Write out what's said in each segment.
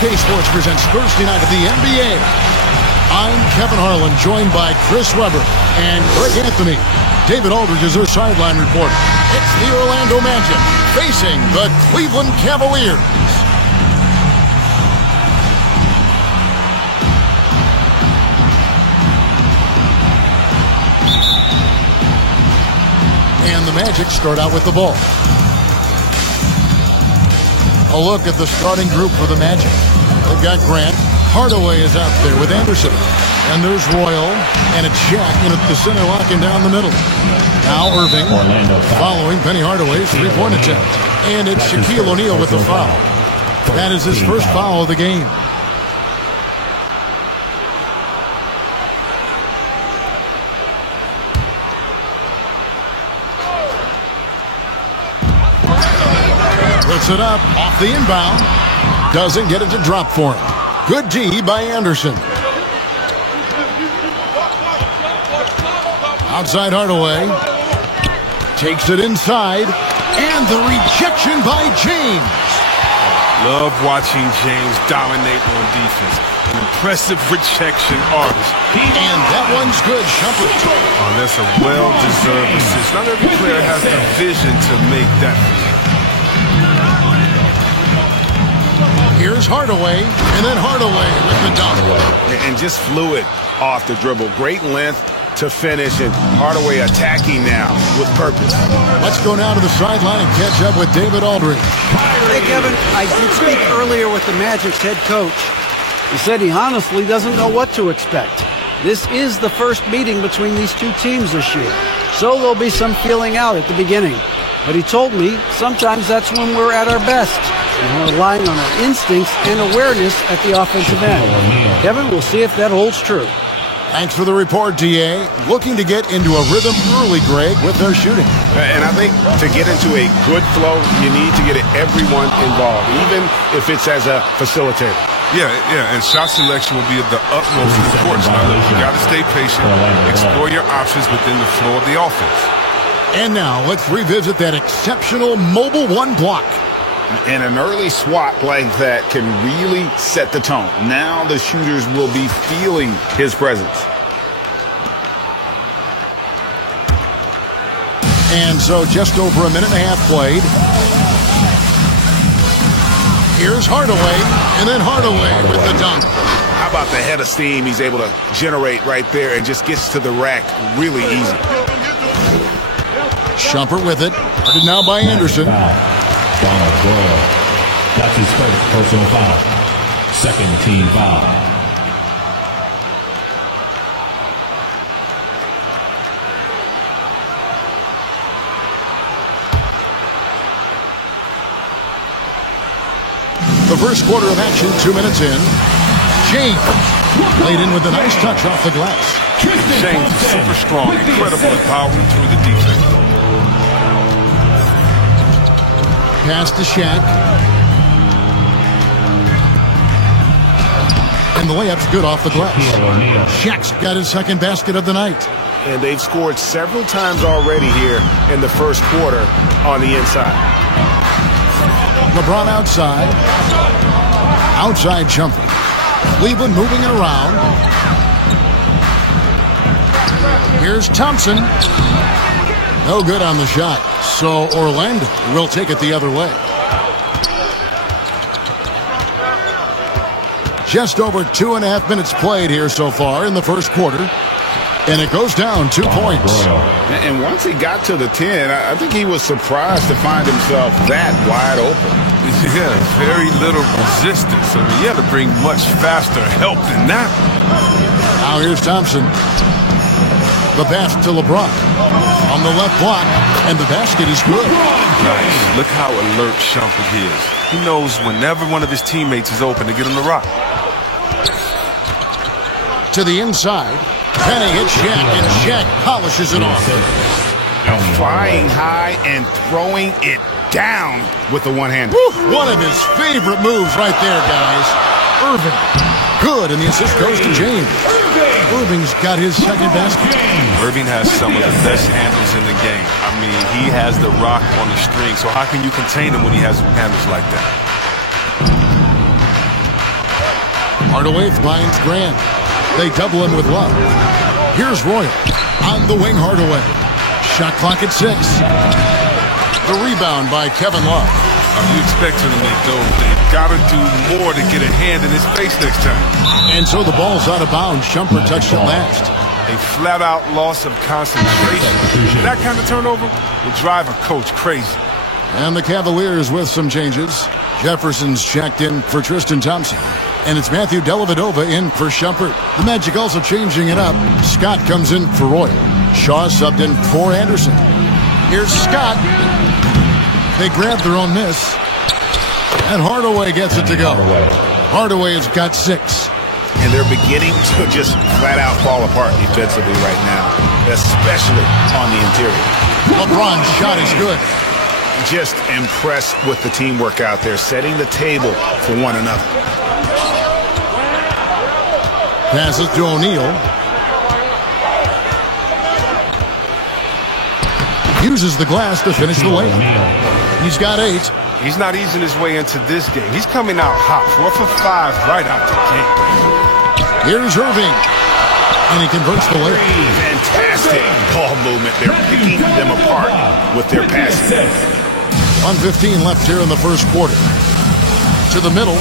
2K Sports presents Thursday night of the NBA. I'm Kevin Harlan, joined by Chris Webber and Greg Anthony. David Aldridge is our sideline reporter. It's the Orlando Magic facing the Cleveland Cavaliers. And the Magic start out with the ball. A look at the starting group for the Magic. They've got Grant. Hardaway is out there with Anderson. And there's Royal. And it's Shaq in at the center, locking down the middle. Now Irving following Penny Hardaway's three-point attempt. And it's Shaquille O'Neal with the foul. That is his first foul of the game. Puts it up off the inbound. Doesn't get it to drop for him. Good D by Anderson. Outside Hardaway. Takes it inside. And the rejection by James. Love watching James dominate on defense. An impressive rejection artist. And that one's good. Shumpert. Oh, that's a well-deserved assist. Not every player has the vision to make that. Here's Hardaway, and then Hardaway with the dunk. And just fluid off the dribble. Great length to finish, and Hardaway attacking now with purpose. Let's go now to the sideline and catch up with David Aldridge. Hey, Kevin, I did speak earlier with the Magic's head coach. He said he honestly doesn't know what to expect. This is the first meeting between these two teams this year, so there'll be some feeling out at the beginning. But he told me sometimes that's when we're at our best. We're relying on our instincts and awareness at the offensive end. Kevin, we'll see if that holds true. Thanks for the report, D.A. Looking to get into a rhythm early, Greg, with their shooting. And I think to get into a good flow, you need to get everyone involved, even if it's as a facilitator. Yeah, and shot selection will be of the utmost importance. You got to stay patient, explore your options within the flow of the offense. And now let's revisit that exceptional Mobile One block. And an early swat like that can really set the tone. Now the shooters will be feeling his presence. And so just over a minute and a half played. Here's Hardaway, and then Hardaway with the dunk. How about the head of steam he's able to generate right there and just gets to the rack really easy. Shumpert with it. Guarded now by Anderson. Donald Royal. That's his first personal foul. Second team foul. The first quarter of action, 2 minutes in. James laid in with a nice touch off the glass. James is super strong, incredible in power through the defense. Pass to Shaq. And the layup's good off the glass. Shaq's got his second basket of the night. And they've scored several times already here in the first quarter on the inside. LeBron outside. Outside Shumpert. Cleveland moving it around. Here's Thompson. No good on the shot. So Orlando will take it the other way. Just over 2.5 minutes played here so far in the first quarter. And it goes down 2 points. And once he got to the 10, I think he was surprised to find himself that wide open. Yeah, very little resistance. I mean, you had to bring much faster help than that. Now here's Thompson. The pass to LeBron. On the left block, and the basket is good. Nice. Look how alert Shumpert is. He knows whenever one of his teammates is open to get him the rock. To the inside. Penny hits Shaq, and Shaq polishes it off. Flying high and throwing it down with the one-hander. One of his favorite moves right there, guys. Irving. Good, and the assist goes to James. Irving's got his second basket. Irving has some of the best handles in the game. I mean, he has the rock on the string, so how can you contain him when he has handles like that? Hardaway finds Grant. They double him with Love. Here's Royal. On the wing, Hardaway. Shot clock at 6. The rebound by Kevin Love. You expect him to make those. They've got to do more to get a hand in his face next time. And so the ball's out of bounds. Shumpert touched it last. A flat-out loss of concentration. That kind of turnover will drive a coach crazy. And the Cavaliers with some changes. Jefferson's checked in for Tristan Thompson. And it's Matthew Dellavedova in for Shumpert. The Magic also changing it up. Scott comes in for Royal. Shaw subbed in for Anderson. Here's Scott. They grab their own miss. And Hardaway gets it to go. Hardaway has got 6. And they're beginning to just flat-out fall apart defensively right now, especially on the interior. LeBron's shot is good. Just impressed with the teamwork out there, setting the table for one another. Passes to O'Neal. Uses the glass to finish the layup. He's got 8. He's not easing his way into this game. He's coming out hot. 4 for 5 right out the gate. Here's Irving. And he converts the layup. Fantastic ball movement. They're picking them apart with their passing. 1:15 left here in the first quarter. To the middle.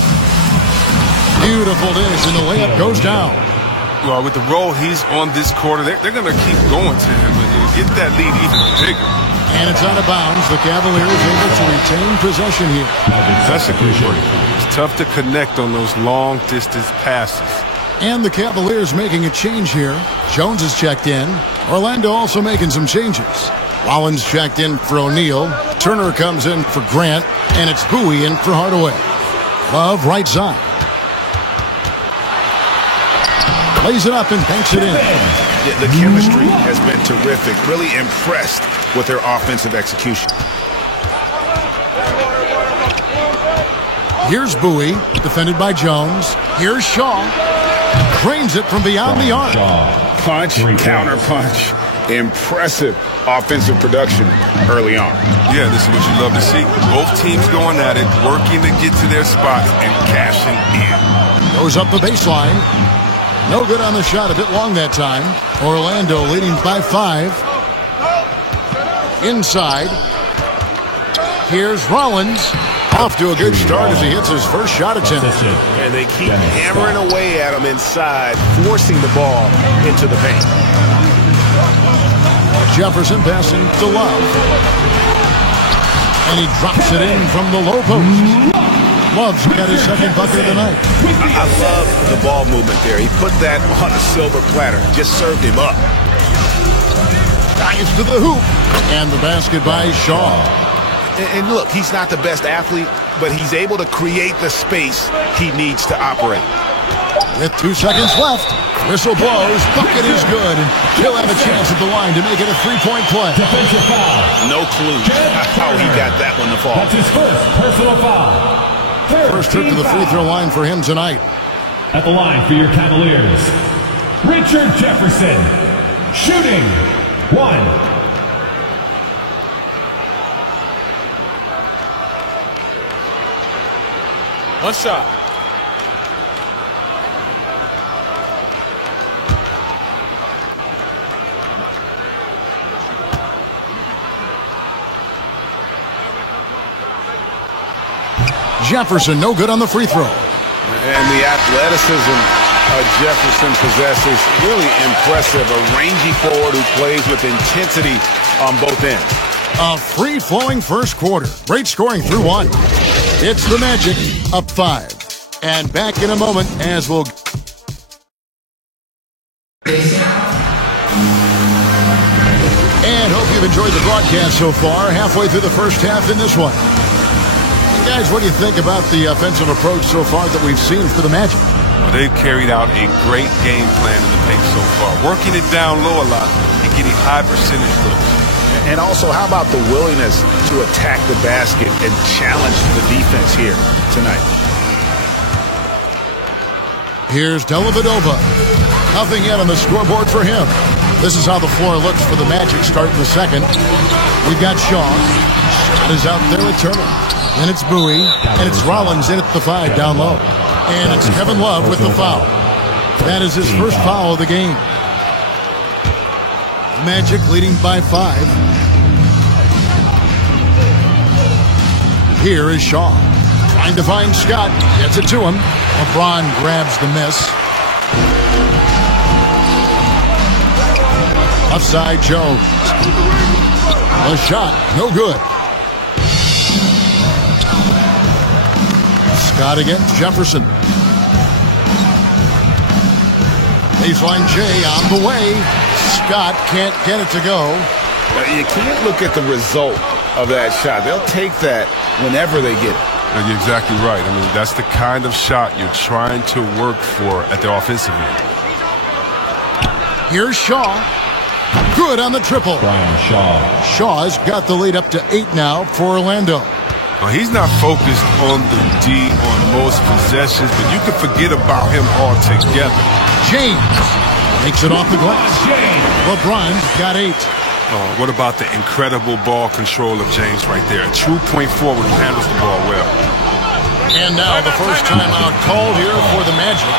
Beautiful dish, and the layup goes down. Well, with the role he's on this quarter, they're going to keep going to him and get that lead even bigger. And it's out of bounds. The Cavaliers able to retain possession here. That's a good break. It's tough to connect on those long-distance passes. And the Cavaliers making a change here. Jones is checked in. Orlando also making some changes. Rollins checked in for O'Neal. Turner comes in for Grant. And it's Bowie in for Hardaway. Love right side. Lays it up and banks it in. The chemistry has been terrific. Really impressed with their offensive execution. Here's Bowie, defended by Jones. Here's Shaw. Cranes it from beyond the arc. Punch, counter punch. Impressive offensive production early on. Yeah, this is what you love to see. Both teams going at it, working to get to their spots and cashing in. Goes up the baseline. No good on the shot, a bit long that time. Orlando leading by 5. Inside. Here's Rollins. Off to a good start as he hits his first shot attempt. And they keep hammering away at him inside, forcing the ball into the paint. Jefferson passing to Love. And he drops it in from the low post. Love's got his second bucket of the night. I love the ball movement there. He put that on a silver platter. Just served him up. Dives to the hoop. And the basket by Shaw. And look, he's not the best athlete, but he's able to create the space he needs to operate. With 2 seconds left, whistle blows, bucket is good, and he'll have a chance at the line to make it a 3-point play. Defensive foul. No clue how he got that one to fall. That's his first personal foul. First trip to the free throw line for him tonight. At the line for your Cavaliers, Richard Jefferson, shooting 1. One shot. Jefferson, no good on the free throw. And the athleticism Jefferson possesses, really impressive. A rangy forward who plays with intensity on both ends. A free-flowing first quarter. Great scoring through 1. It's the Magic, up 5. And back in a moment as we'll... And hope you've enjoyed the broadcast so far. Halfway through the first half in this one. Guys, what do you think about the offensive approach so far that we've seen for the Magic? Well, they've carried out a great game plan in the paint so far, working it down low a lot and getting high percentage looks. And also, how about the willingness to attack the basket and challenge the defense here tonight? Here's Dellavedova. Nothing yet on the scoreboard for him. This is how the floor looks for the Magic starting the second. We've got Shaw. Shot is out there with Turner. And it's Bowie, and it's Rollins in at the 5 down low. And it's Kevin Love with the foul. That is his first foul of the game. The Magic leading by 5. Here is Shaw. Trying to find Scott. Gets it to him. LeBron grabs the miss. Offside Jones. A shot. No good. Scott against Jefferson. Baseline J on the way. Scott can't get it to go. You can't look at the result of that shot. They'll take that whenever they get it. You're exactly right. I mean, that's the kind of shot you're trying to work for at the offensive end. Here's Shaw. Good on the triple. Brian Shaw. Shaw's got the lead up to 8 now for Orlando. Well, he's not focused on the D on most possessions, but you can forget about him altogether. James makes it off the glass. LeBron got 8. What about the incredible ball control of James right there? A true point forward who handles the ball well. And now the first timeout called here for the Magic.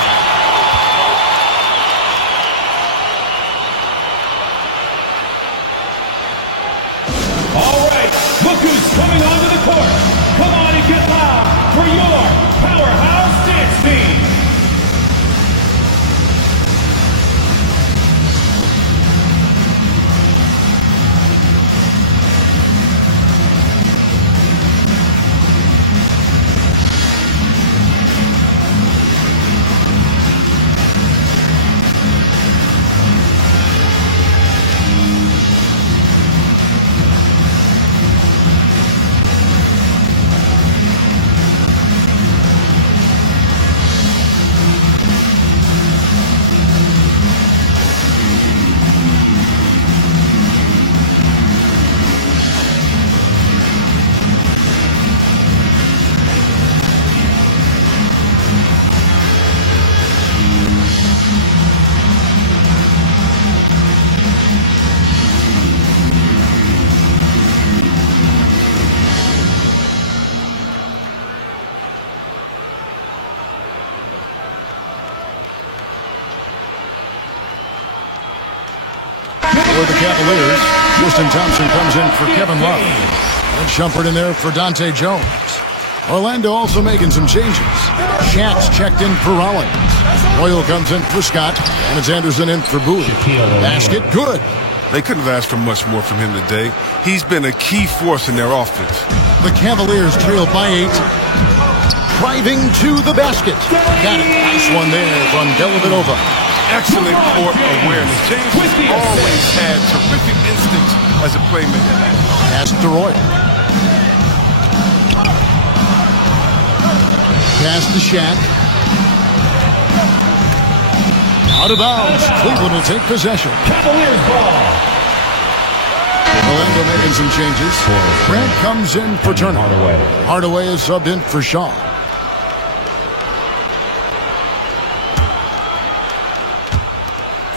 All right, look who's coming onto the court. Come on and get loud for your Powerhouse Dance Team. For the Cavaliers, Tristan Thompson comes in for Kevin Love. And Shumpert in there for Dante Jones. Orlando also making some changes. Shaq's checked in for Rollins. Royal comes in for Scott. And it's Anderson in for Bowie. Basket good. They couldn't have asked for much more from him today. He's been a key force in their offense. The Cavaliers trail by 8. Driving to the basket. Got it. Nice one there from Dellavedova. Excellent court awareness. James has always had terrific instincts as a playmaker. Pass to Roy. Pass to Shaq. Out of bounds. Cleveland will take possession. Cavaliers ball. Orlando making some changes. Grant comes in for Turner. Hardaway is subbed in for Shaw.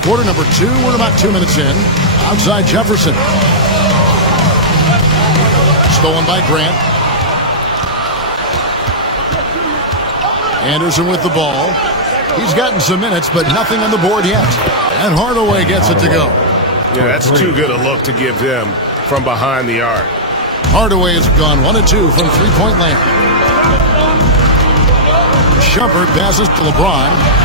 Quarter number 2, we're about 2 minutes in. Outside Jefferson. Stolen by Grant. Anderson with the ball. He's gotten some minutes, but nothing on the board yet. And Hardaway gets it to go. Yeah, that's too good a look to give them from behind the arc. Hardaway has gone 1 of 2 from three-point land. Shumpert passes to LeBron.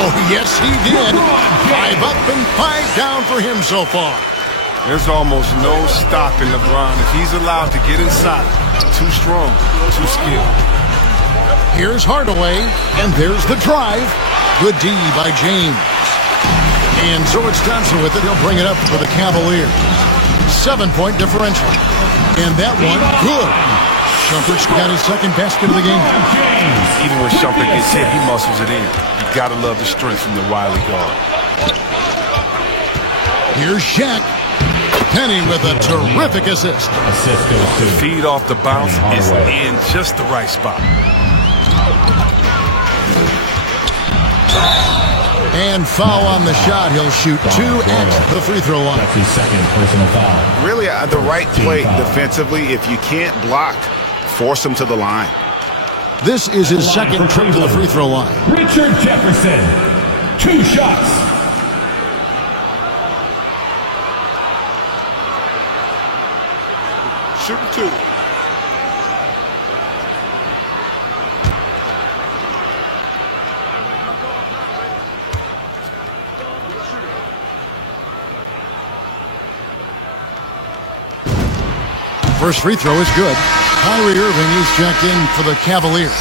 Oh, yes, he did. 5 up and 5 down for him so far. There's almost no stopping LeBron if he's allowed to get inside. Too strong, too skilled. Here's Hardaway, and there's the drive. Good D by James. And so it's Thompson with it. He'll bring it up for the Cavaliers. 7-point differential. And that one, good. Shumpert's got his second basket of the game. Even when Shumpert gets hit, he muscles it in. You gotta love the strength from the wily guard. Here's Shaq. Penny with a terrific assist. The feed off the bounce is in just the right spot. And foul on the shot. He'll shoot 2 at the free throw line. That's his second personal foul. Really, the right play defensively. If you can't block, force them to the line. This is his second trip to the free throw line. Richard Jefferson, 2 shots. Shooting 2. First free throw is good. Kyrie Irving is checked in for the Cavaliers.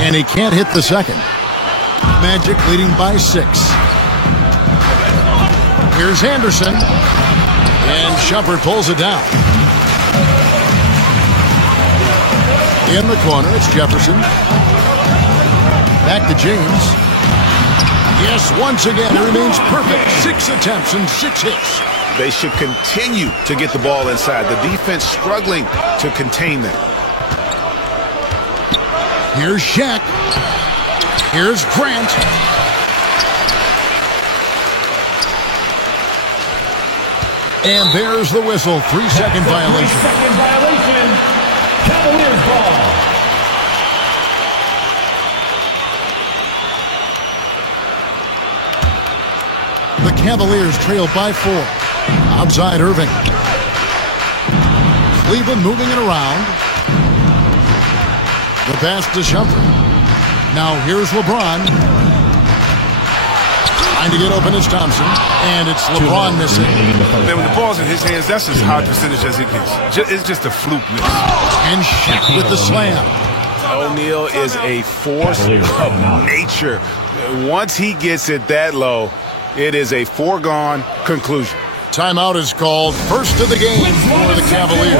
And he can't hit the second. Magic leading by 6. Here's Anderson. And Shumpert pulls it down. In the corner, it's Jefferson. Back to James. Yes, once again, it remains perfect. 6 attempts and 6 hits. They should continue to get the ball inside. The defense struggling to contain them. Here's Shaq. Here's Grant. And there's the whistle. 3-second violation. 3-second violation. Cavaliers ball. The Cavaliers trail by 4. Outside Irving. Cleveland moving it around. The pass to Shumpert. Now here's LeBron. Trying to get open is Thompson. And it's LeBron missing. Man, when the ball's in his hands, that's as high percentage as it gets. It's just a fluke miss. And Shaq with the slam. O'Neal is a force of nature. Once he gets it that low, it is a foregone conclusion. Timeout is called. First of the game for the Cavaliers.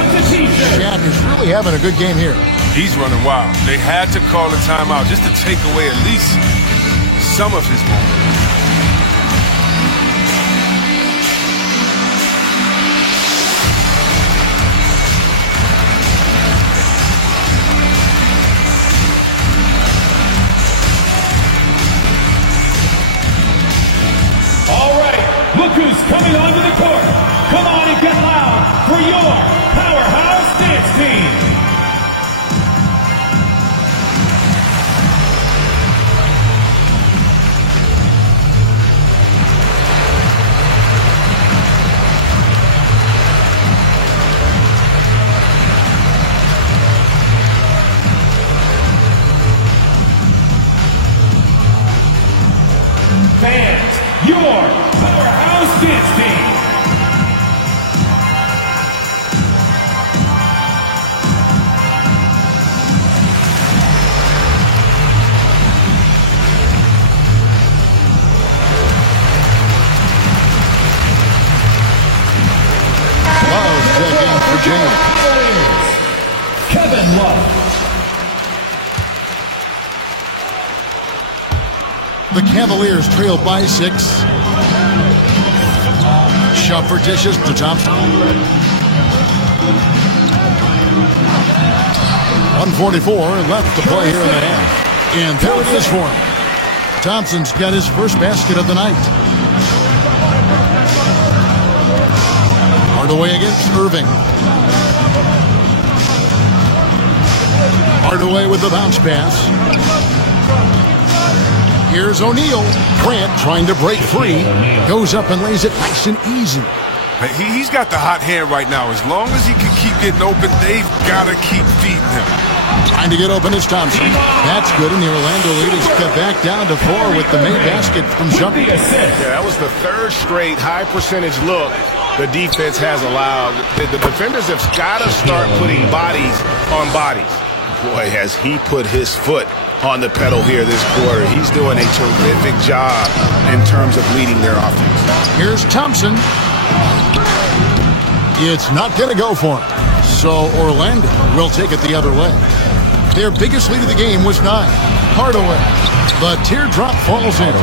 Shaq is really having a good game here. He's running wild. They had to call a timeout just to take away at least some of his moment. All right, look who's coming onto the court. Come on and get loud for your powerhouse dance team. Fans, your powerhouse dance team. Love checking for James. Kevin Love. The Cavaliers trail by 6. Shumpert dishes to Thompson. 1:44 left to play here in the half. And there it is for him. Thompson's got his first basket of the night. Hardaway against Irving. Hardaway with the bounce pass. Here's O'Neal. Grant trying to break free. Goes up and lays it nice and easy. He's got the hot hand right now. As long as he can keep getting open, they've got to keep feeding him. Trying to get open is Thompson. That's good, and the Orlando lead is cut back down to 4 with the main basket from Shumpert. Yeah, that was the 3rd straight high percentage look the defense has allowed. The defenders have got to start putting bodies on bodies. Boy, has he put his foot on the pedal here this quarter. He's doing a terrific job in terms of leading their offense. Here's Thompson. It's not going to go for him. So Orlando will take it the other way. Their biggest lead of the game was 9. Hardaway. The teardrop falls in.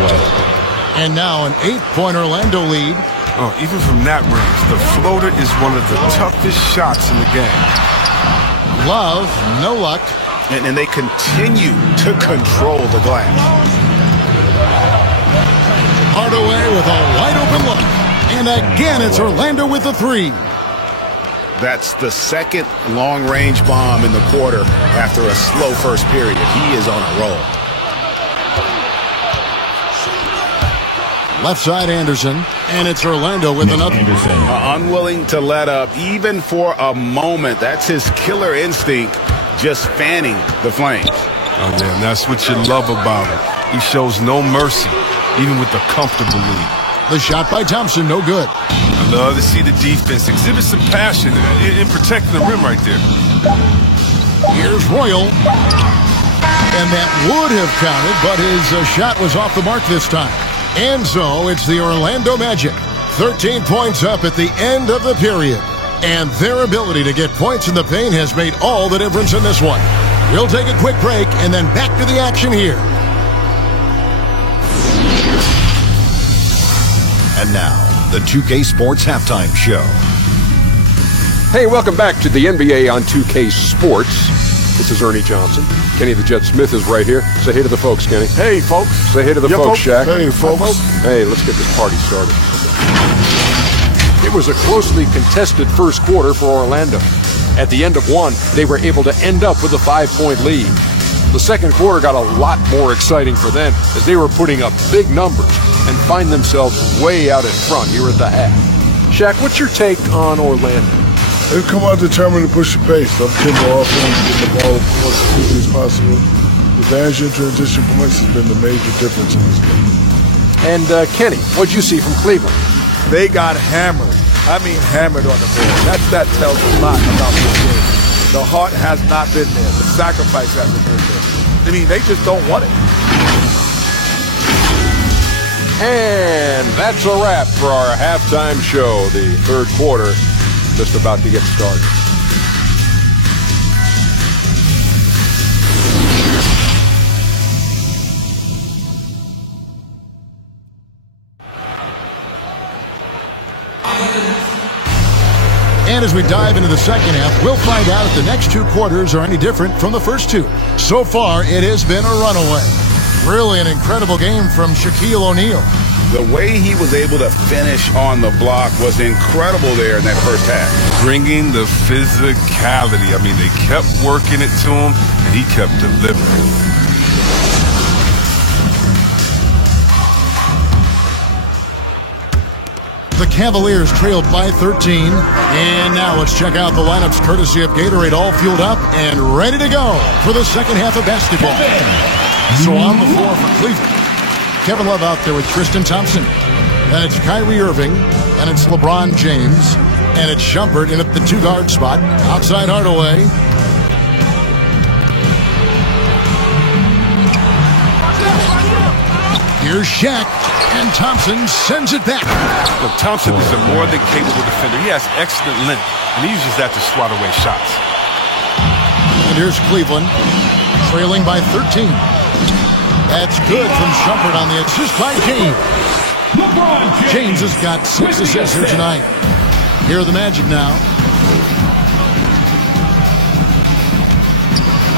And now an 8-point Orlando lead. Oh, even from that range, the floater is one of the toughest shots in the game. Love, no luck. And they continue to control the glass. Hardaway with a wide open look. And again, it's Orlando with the 3. That's the second long-range bomb in the quarter after a slow first period. He is on a roll. Left side Anderson, and it's Orlando with another. Unwilling to let up even for a moment. That's his killer instinct, just fanning the flames. Oh, man, that's what you love about him. He shows no mercy, even with a comfortable lead. The shot by Thompson, no good. I love to see the defense exhibit some passion in protecting the rim right there. Here's Royal. And that would have counted, but his shot was off the mark this time. And so it's the Orlando Magic, 13 points up at the end of the period. And their ability to get points in the paint has made all the difference in this one. We'll take a quick break and then back to the action here. And now, the 2K Sports Halftime Show. Hey, welcome back to the NBA on 2K Sports. This is Ernie Johnson. Kenny the Jet Smith is right here. Say hey to the folks, Kenny. Hey, folks. Say hey to the folks, Shaq. Hey, folks. Hey, let's get this party started. It was a closely contested first quarter for Orlando. At the end of one, they were able to end up with a 5-point lead. The second quarter got a lot more exciting for them as they were putting up big numbers and find themselves way out in front here at the half. Shaq, what's your take on Orlando? They've come out determined to push the pace. Up tempo offense, get the ball as quickly as possible. Advantage in transition points has been the major difference in this game. And Kenny, what'd you see from Cleveland? They got hammered. I mean hammered on the board. That tells a lot about this game. The heart has not been there. The sacrifice hasn't been there. I mean, they just don't want it. And that's a wrap for our halftime show. The third quarter just about to get started. And as we dive into the second half, we'll find out if the next two quarters are any different from the first two. So far, it has been a runaway. Really an incredible game from Shaquille O'Neal. The way he was able to finish on the block was incredible there in that first half. Bringing the physicality. I mean, they kept working it to him, and he kept delivering. The Cavaliers trailed by 13. And now let's check out the lineups courtesy of Gatorade, all fueled up and ready to go for the second half of basketball. So on the floor for Cleveland, Kevin Love out there with Tristan Thompson. Then it's Kyrie Irving. And it's LeBron James. And it's Shumpert in at the two-guard spot. Outside Hardaway. Here's Shaq. And Thompson sends it back. Look, Thompson is a more than capable defender. He has excellent length, and he uses that to swat away shots. And here's Cleveland, trailing by 13. That's good from Shumpert on the assist by James. James has got 6 assists here tonight. Here are the Magic now.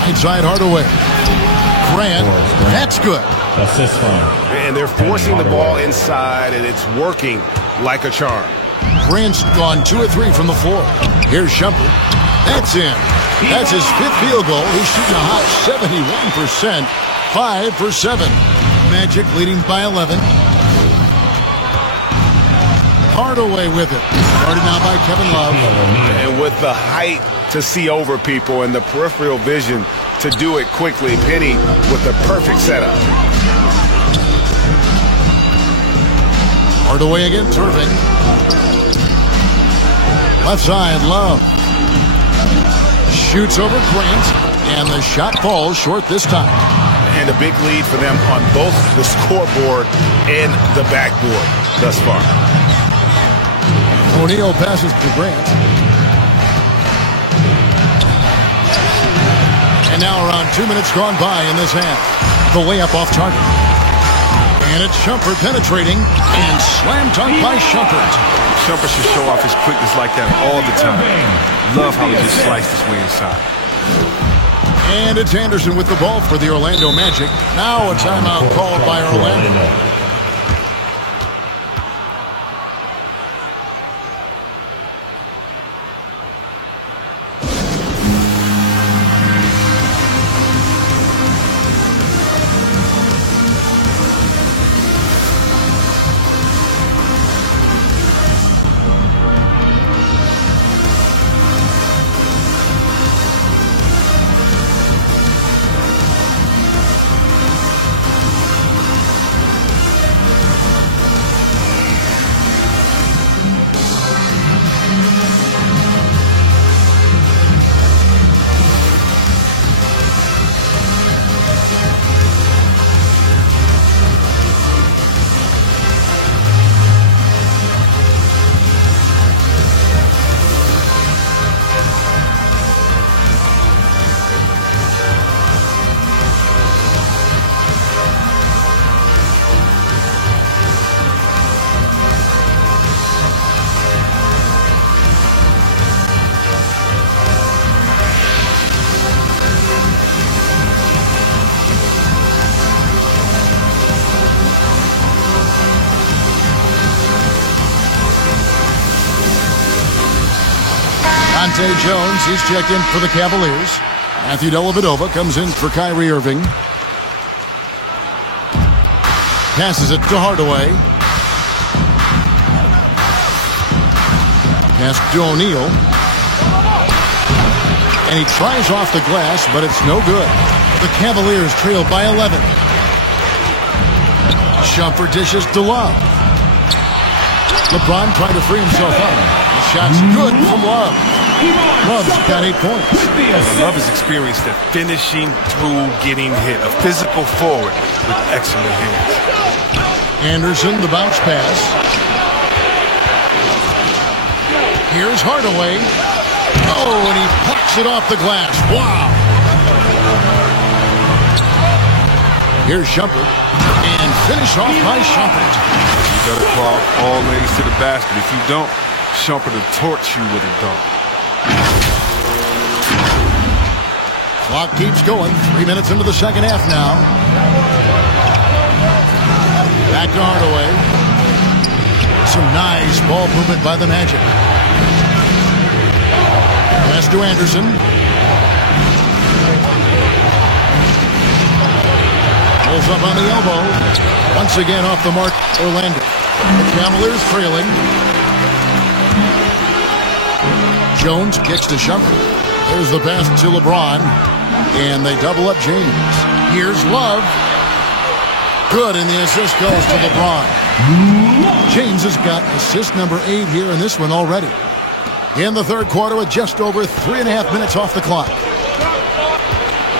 Right side Hardaway. Grant, that's good. Assist from. And they're forcing the ball inside, and it's working like a charm. Grant's gone 2 or 3 from the floor. Here's Shumpert. That's in. That's his 5th field goal. He's shooting a hot 71%. 5 for 7. Magic leading by 11. Hardaway with it. Started now by Kevin Love. And with the height to see over people and the peripheral vision to do it quickly, Penny with the perfect setup. Hardaway against Irving. Left side, Love. Shoots over Grant, and the shot falls short this time. And a big lead for them on both the scoreboard and the backboard thus far. O'Neal passes to Grant. And now around 2 minutes gone by in this half. The layup off target. And it's Shumpert penetrating and slam dunk by Shumpert. Shumpert should show off his quickness like that all the time. Love how he just sliced his way inside. And it's Anderson with the ball for the Orlando Magic. Now a timeout called by Orlando. Dante Jones, he's checked in for the Cavaliers. Matthew Dellavedova comes in for Kyrie Irving. Passes it to Hardaway. Pass to O'Neal. And he tries off the glass, but it's no good. The Cavaliers trail by 11. Shumpert dishes to Love. LeBron trying to free himself up. The shot's good from Love. Love's got 8 points. Love is experienced at finishing through getting hit. A physical forward with excellent hands. Anderson, the bounce pass. Here's Hardaway. Oh, and he pucks it off the glass. Wow. Here's Shumpert. And finish off by Shumpert. You got to claw all legs to the basket. If you don't, Shumpert will torch you with a dunk. Clock keeps going. 3 minutes into the second half now. Back to Hardaway. Some nice ball movement by the Magic. Pass to Anderson. Pulls up on the elbow. Once again off the mark, Orlando. The Cavaliers trailing. Jones kicks to Shumpert. There's the pass to LeBron. And they double up James. Here's Love. Good, and the assist goes to LeBron. James has got assist number 8 here in this one already. In the third quarter with just over 3.5 minutes off the clock.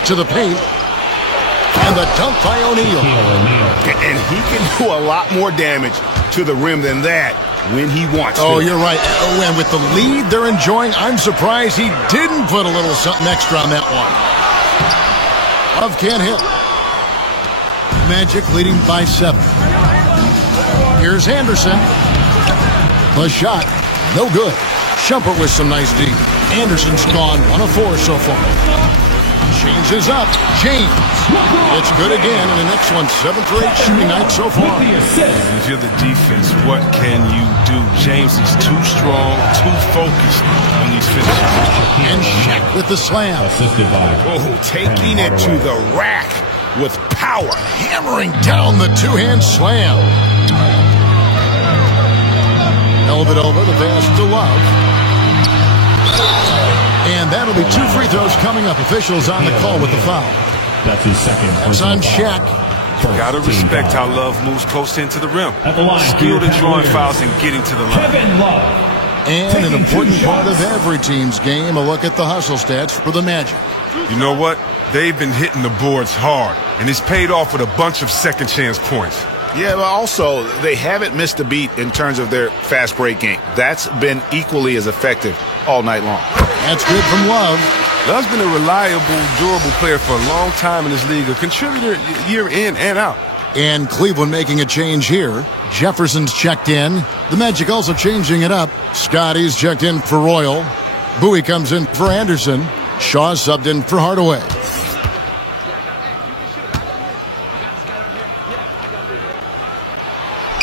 To the paint. And the dunk by O'Neal. And he can do a lot more damage to the rim than that when he wants to. Oh, you're right. Oh, and with the lead they're enjoying, I'm surprised he didn't put a little something extra on that one. Love can't hit. Magic leading by 7. Here's Anderson. The shot, no good. Shumpert with some nice D. Anderson's gone 1 of 4 so far. James is up. James. It's good again, and the next one 7 for 8 shooting night so far. If you're the defense, what can you do? James is too strong, too focused on these finishes. And Shaq with the slam. Oh, taking it to the rack with power. Hammering down the two-hand slam. Dellavedova, the pass to Love. And that'll be 2 free throws coming up. Officials on the call with the foul. That's his second. That's on Shaq. Gotta respect how Love moves close into the rim. Skilled at drawing fouls and getting to the line. Kevin Love. And an important part of every team's game, a look at the hustle stats for the Magic. You know what? They've been hitting the boards hard, and it's paid off with a bunch of second chance points. Yeah, but also, they haven't missed a beat in terms of their fast break game. That's been equally as effective all night long. That's good from Love. Love's been a reliable, durable player for a long time in this league, a contributor year in and out. And Cleveland making a change here. Jefferson's checked in. The Magic also changing it up. Scotty's checked in for Royal. Bowie comes in for Anderson. Shaw subbed in for Hardaway.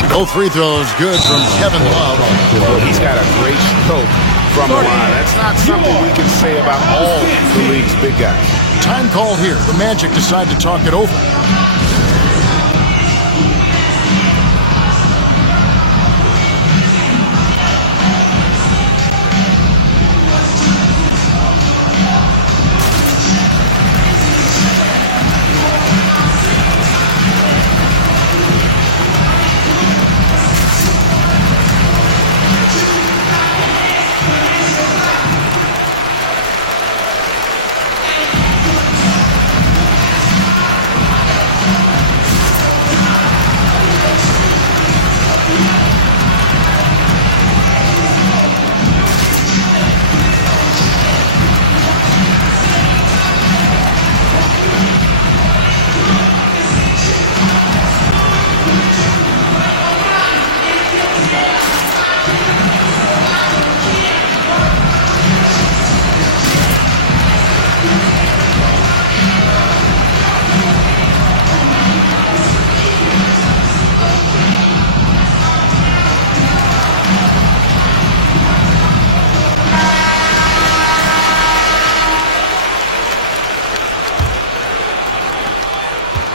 Both free throws good from Kevin Love. Well, he's got a great stroke from the line. That's not something we can say about all the league's big guys. Time call here. The Magic decide to talk it over.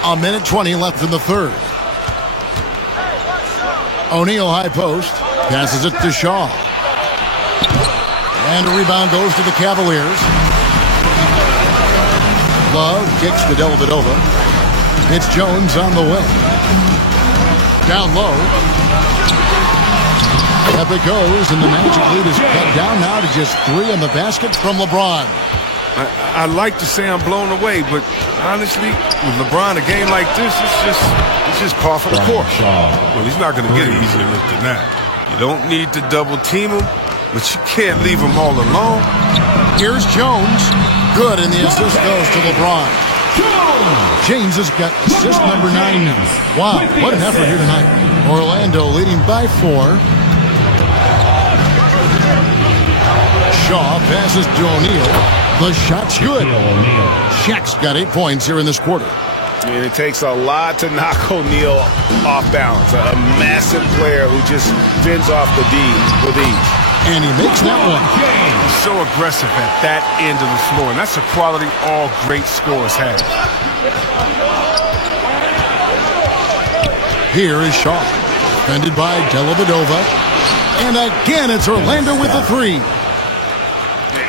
A minute 20 left in the third. O'Neal high post. Passes it to Shaw. And a rebound goes to the Cavaliers. Love kicks to Dellavedova. It's Jones on the way. Down low. Up it goes, and the Magic lead is cut down now to just 3 on the basket from LeBron. I like to say I'm blown away, but honestly, with LeBron, a game like this, it's just par for the course. Well, he's not going to get it easier than that. You don't need to double team him, but you can't leave him all alone. Here's Jones. Good, and the assist goes to LeBron. James has got assist number 9 now. Wow, what an effort here tonight. Orlando leading by 4. Shaw passes to O'Neal. The shot's good. Shaq's got 8 points here in this quarter. And it takes a lot to knock O'Neal off balance. A massive player who just fends off the D with ease. And he makes that one. He's so aggressive at that end of the floor, and that's a quality all great scorers have. Here is Shaw. Defended by Dellavedova. And again, it's Orlando with the 3.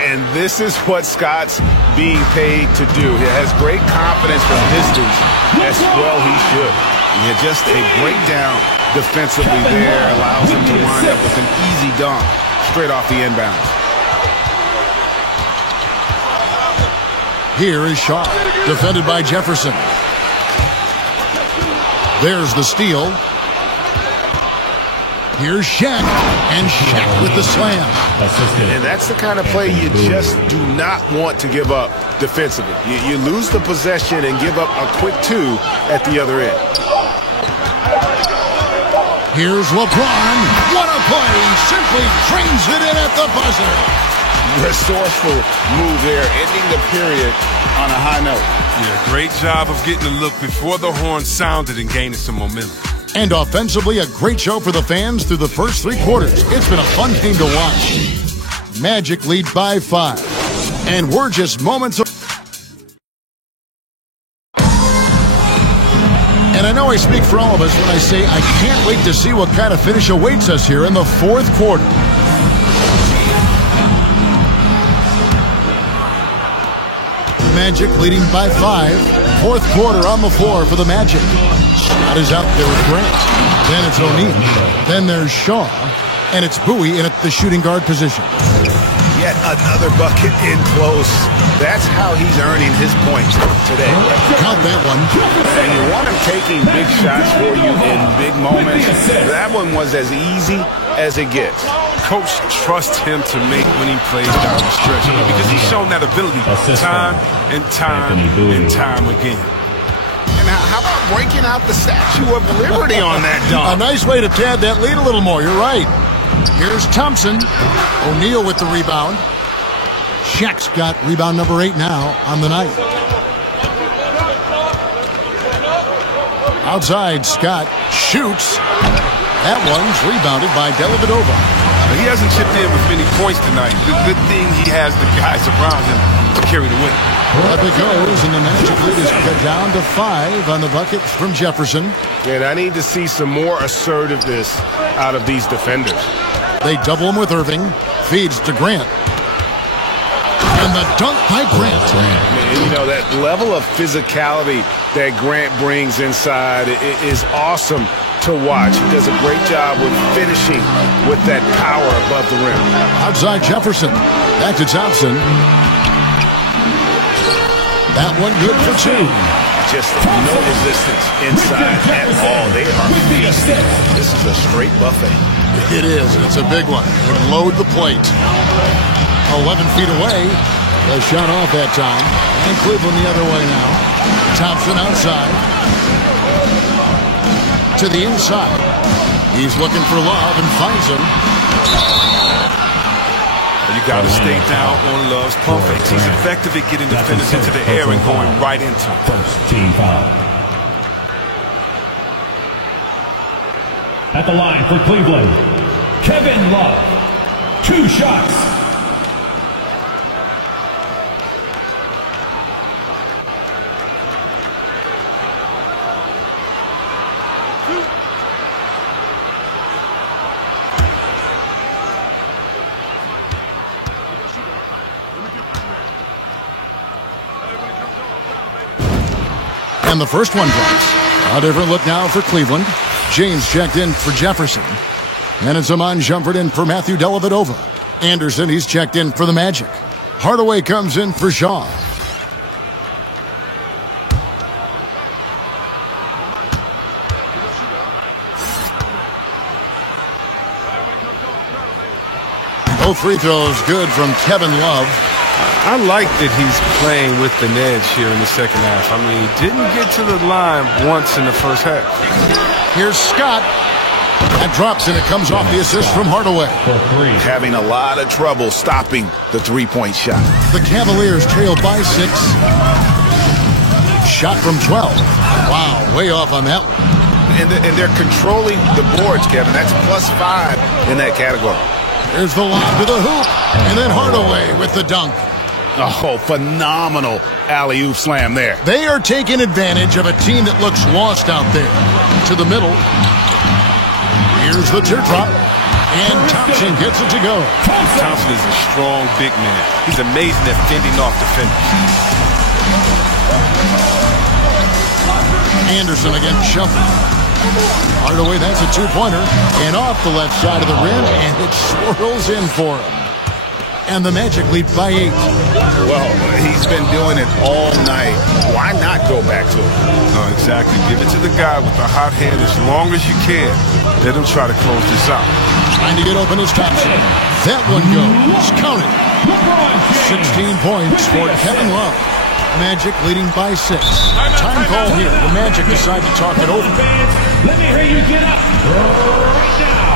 And this is what Scott's being paid to do. He has great confidence from distance, as well he should. Yeah, just a breakdown defensively there allows him to wind up with an easy dunk straight off the inbounds. Here is Shaw, defended by Jefferson. There's the steal. Here's Shaq, and Shaq with the slam. And that's the kind of play you just do not want to give up defensively. You lose the possession and give up a quick 2 at the other end. Here's LeBron. What a play. Simply trains it in at the buzzer. Resourceful move there, ending the period on a high note. Yeah, great job of getting the look before the horn sounded and gaining some momentum. And offensively, a great show for the fans through the first 3 quarters. It's been a fun game to watch. Magic lead by 5. And we're just moments away. And I know I speak for all of us when I say I can't wait to see what kind of finish awaits us here in the 4th quarter. Magic leading by 5. 4th quarter on the floor for the Magic. Scott is out there with Grant. Then it's O'Neal. Then there's Shaw. And it's Bowie in at the shooting guard position. Yet another bucket in close. That's how he's earning his points today. Count that one. And you want him taking big shots for you in big moments. That one was as easy as it gets. Coach trusts him to make winning plays down the stretch because he's shown that ability time and time and time again. And how about breaking out the Statue of Liberty on that A dunk. nice way to tad that lead a little more. You're right. Here's Thompson. O'Neal with the rebound. Shaq's got rebound number 8 now on the night. Outside, Scott shoots. That one's rebounded by Dellavedova. He hasn't chipped in with many points tonight. Good thing he has the guys around him to carry the win. Up it goes, and the Magic lead is cut down to 5 on the bucket from Jefferson. And I need to see some more assertiveness out of these defenders. They double him with Irving. Feeds to Grant. And the dunk by Grant. Man, you know, that level of physicality that Grant brings inside is awesome to watch. He does a great job with finishing with that power above the rim. Outside Jefferson. Back to Thompson. That one good for 2. Just no resistance inside at all. They are feasting. This is a straight buffet. It is. It's a big one. Would load the plate. 11 feet away. The shot off that time. And Cleveland the other way now. Thompson outside. To the inside. He's looking for Love and finds him. You got to stay down on Love's pump fakes. He's effective at getting defenders into the air and going right into them. First team foul. At the line for Cleveland, Kevin Love. 2 shots. And the first one drops. A different look now for Cleveland. James checked in for Jefferson. And it's Amon Shumpert in for Matthew Dellavedova. Anderson, he's checked in for the Magic. Hardaway comes in for Shaw. Both free throws good from Kevin Love. I like that he's playing with an edge here in the second half. I mean, he didn't get to the line once in the first half. Here's Scott. That drops, and it comes off the assist from Hardaway. Having a lot of trouble stopping the three-point shot. The Cavaliers trail by 6. Shot from 12. Wow, way off on that one. And they're controlling the boards, Kevin. That's +5 in that category. There's the lob to the hoop, and then Hardaway with the dunk. Oh, phenomenal alley-oop slam there. They are taking advantage of a team that looks lost out there. To the middle. Here's the teardrop, and Thompson gets it to go. Thompson is a strong big man. He's amazing at fending off defenders. Anderson against Shumpert. Hardaway, that's a 2-pointer, and off the left side of the rim, and it swirls in for him. And the Magic lead by 8. Well, he's been doing it all night. Why not go back to it? No, exactly. Give it to the guy with the hot hand as long as you can. Let him try to close this out. Trying to get open is Thompson. That one goes. Count it. 16 points for Kevin Love. Magic leading by 6. Time call here. The Magic decide to talk it over. Let me hear you get up right now.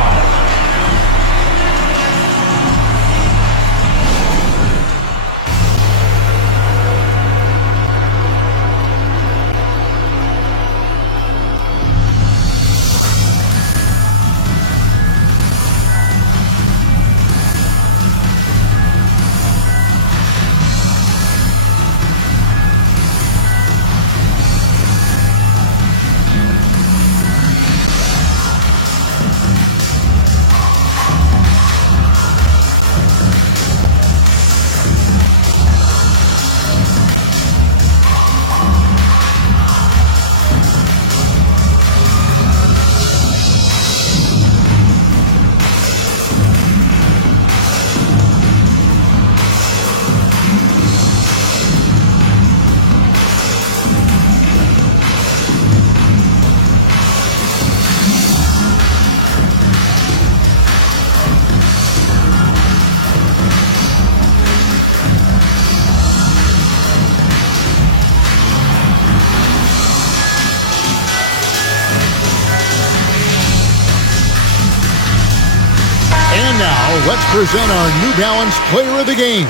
And now, let's present our New Balance Player of the Game,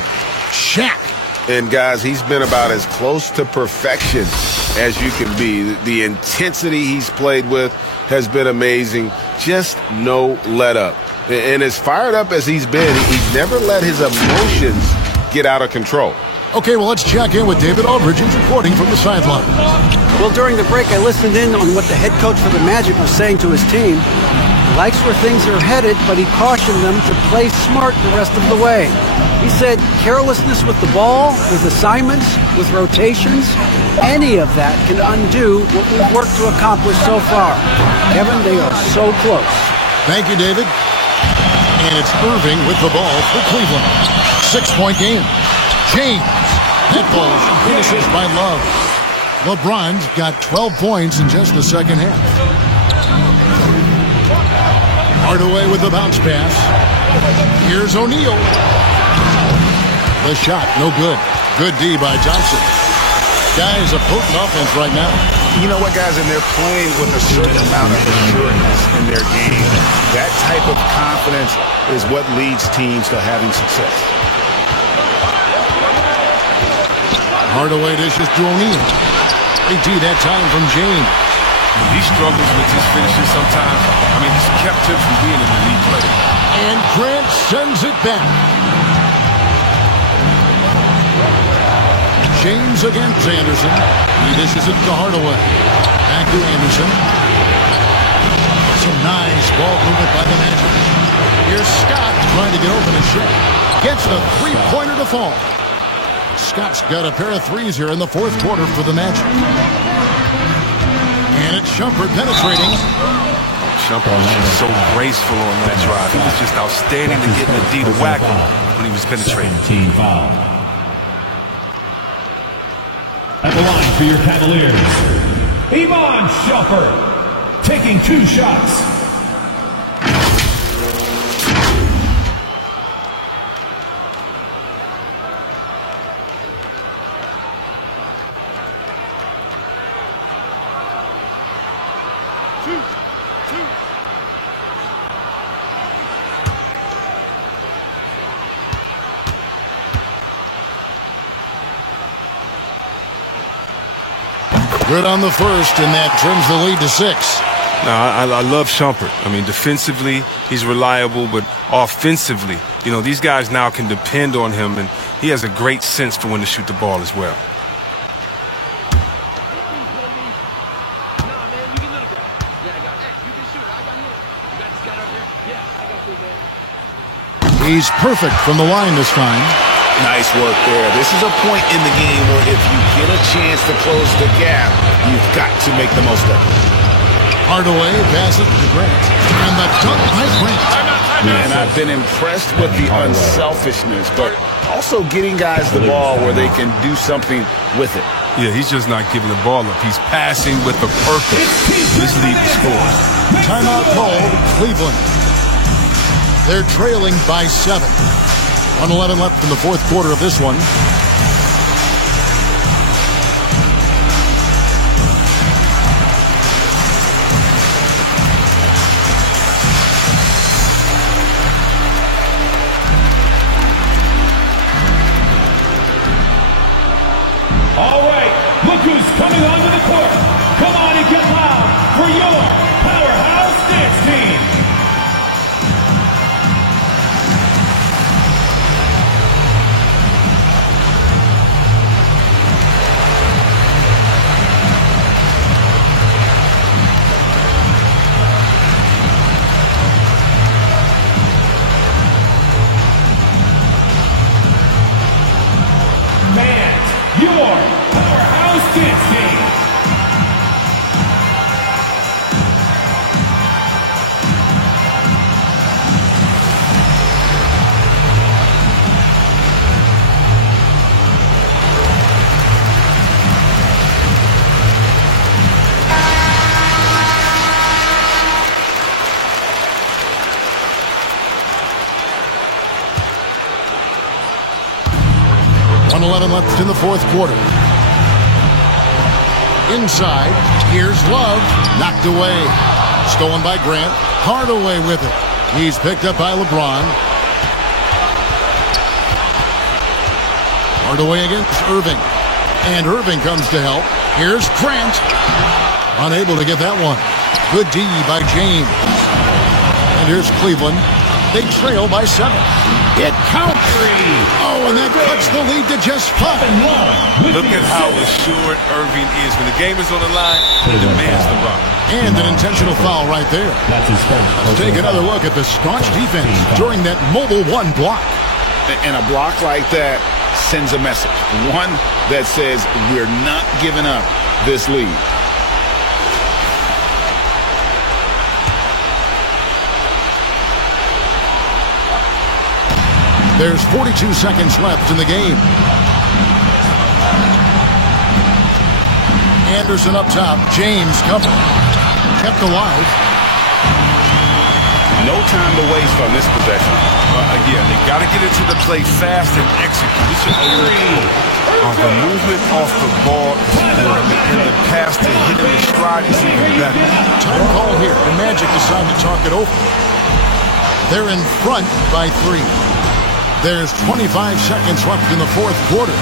Shaq. And, guys, he's been about as close to perfection as you can be. The intensity he's played with has been amazing. Just no let-up. And as fired up as he's been, he's never let his emotions get out of control. Okay, well, let's check in with David Aldridge, who's reporting from the sideline. Well, during the break, I listened in on what the head coach for the Magic was saying to his team. He likes where things are headed, but he cautioned them to play smart the rest of the way. He said carelessness with the ball, with assignments, with rotations, any of that can undo what we've worked to accomplish so far. Kevin, they are so close. Thank you, David. And it's Irving with the ball for Cleveland. 6-point game. James. That ball finishes by Love. LeBron's got 12 points in just the second half. Hardaway with the bounce pass. Here's O'Neal. The shot, no good. Good D by Johnson. Guys, a potent offense right now. You know what, guys? And they're playing with a certain amount of assurance in their game. That type of confidence is what leads teams to having success. Hardaway dishes to O'Neal. AT that time from James. He struggles with his finishing sometimes. I mean, he's kept him from being an elite player. And Grant sends it back. James against Anderson. He dishes it to Hardaway. Back to Anderson. Some nice ball movement by the Magic. Here's Scott trying to get open a shot. Gets the three-pointer to fall. Scott's got a pair of threes here in the fourth quarter for the Magic. And it's Shumpert penetrating. Shumpert was just so graceful on that drive. He was just outstanding to getting the D to whack him when he was penetrating. Team foul. At the line for your Cavaliers, Iman Shumpert taking 2 shots. Good on the first, and that trims the lead to 6. Now, I love Shumpert. I mean, defensively, he's reliable, but offensively, you know, these guys now can depend on him, and he has a great sense for when to shoot the ball as well. He's perfect from the line this time. Nice work there. This is a point in the game where if you get a chance to close the gap, you've got to make the most of it. Hardaway passes to Grant. And the dunk by Grant. And I've been impressed with the unselfishness, but also getting guys the ball where they can do something with it. Yeah, he's just not giving the ball up. He's passing with a purpose. This lead will score. Timeout called Cleveland. They're trailing by 7. 1:11 left in the fourth quarter of this one. All right, look who's coming onto the court. Come on and get loud for your Powerhouse Dance Team. Your Powerhouse Dance Team. Left in the fourth quarter. Inside, here's Love, knocked away. Stolen by Grant. Hardaway with it. He's picked up by LeBron. Hardaway against Irving. And Irving comes to help. Here's Grant. Unable to get that one. Good D by James. And here's Cleveland. They trail by 7. It counts. Oh, and that cuts the lead to just 5. Look at how assured Irving is. When the game is on the line, he demands the rock. And an intentional foul right there. Let's take another look at the staunch defense during that Mobile 1 block. And a block like that sends a message. One that says we're not giving up this lead. There's 42 seconds left in the game. Anderson up top. James covering. Kept alive. No time to waste on this possession. Again, they got to get into the play fast and execute. This is the movement off the ball and the pass to hit him in stride is even better. Time call here. The Magic decide to talk it over. They're in front by 3. There's 25 seconds left in the fourth quarter.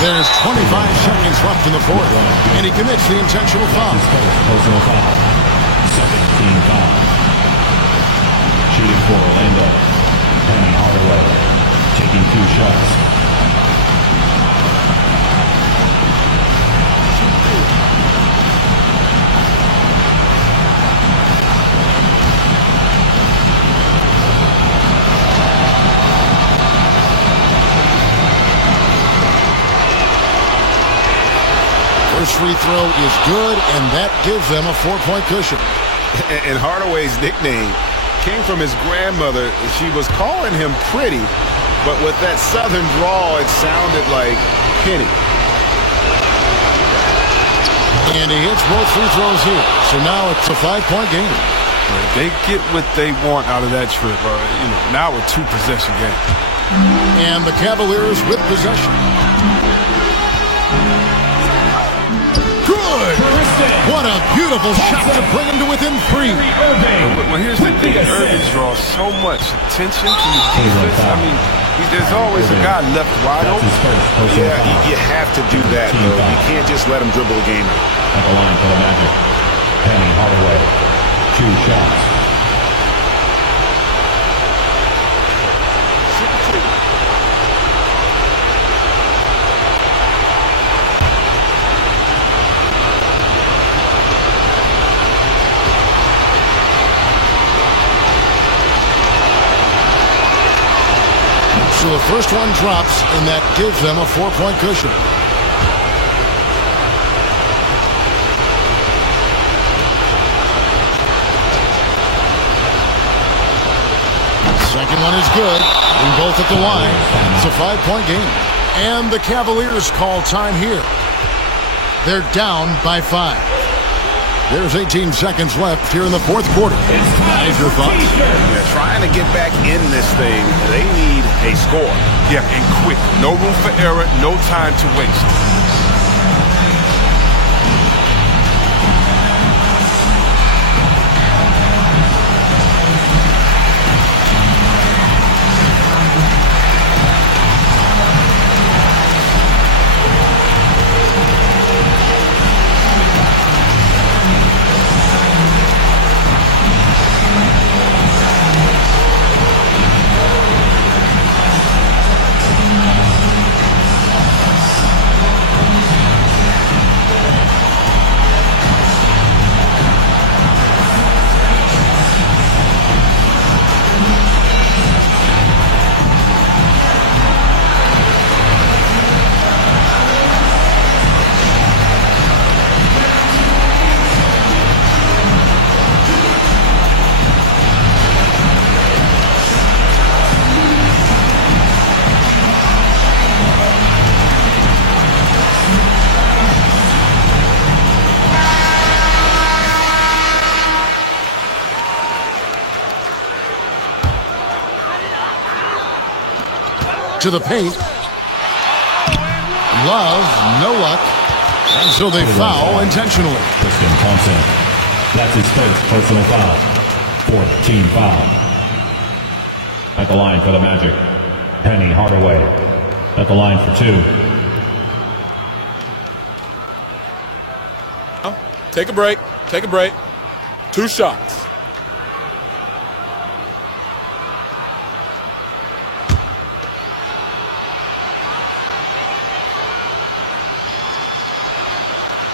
There's 25 seconds left in the fourth, and he commits the intentional foul. Second team foul. Shooting for Orlando. Penny Hardaway taking 2 shots. First free throw is good, and that gives them a 4-point cushion. And Hardaway's nickname came from his grandmother. She was calling him pretty, but with that southern drawl, it sounded like Penny. And he hits both free throws here. So now it's a 5-point game. They get what they want out of that trip. Now a 2-possession game. And the Cavaliers with possession. Good! What a beautiful shot to bring him to within 3. Well, here's the thing. Irving draws so much attention to his defense. I mean, there's always a guy left wide open. Yeah, you have to do that, though. You can't just let him dribble the game out. At the line for the Magic. Penny Hardaway. 2 shots. So the first one drops, and that gives them a 4-point cushion. Second one is good. And both at the line. It's a 5-point game. And the Cavaliers call time here. They're down by 5. There's 18 seconds left here in the fourth quarter. Guys, your thoughts? They're trying to get back in this thing. They need a score. Yeah, and quick. No room for error. No time to waste. to the paint. Love, no luck. And so they foul intentionally. Tristan Thompson. That's his first personal foul. Fourth team foul. At the line for the Magic, Penny Hardaway. At the line for 2. Take a break. Take a break. 2 shots.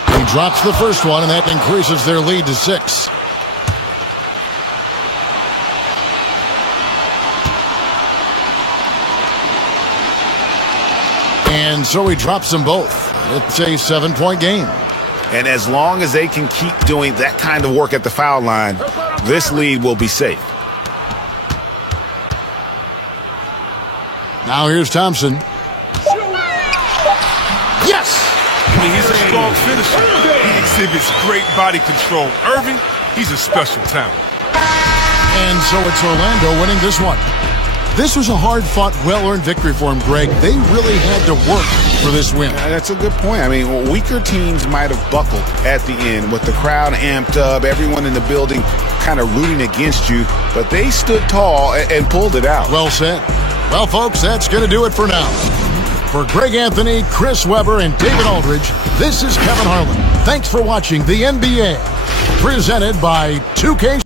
He drops the first one, and that increases their lead to 6. And so he drops them both. It's a 7-point game. And as long as they can keep doing that kind of work at the foul line, this lead will be safe. Now here's Thompson. Yes! I mean, he's a strong finisher. He exhibits great body control. Irving, he's a special talent. And so it's Orlando winning this one. This was a hard-fought, well-earned victory for him, Greg. They really had to work for this win. That's a good point. I mean, weaker teams might have buckled at the end with the crowd amped up, everyone in the building kind of rooting against you, but they stood tall and pulled it out. Well said. Well, folks, that's going to do it for now. For Greg Anthony, Chris Webber, and David Aldridge, this is Kevin Harlan. Thanks for watching the NBA, presented by 2K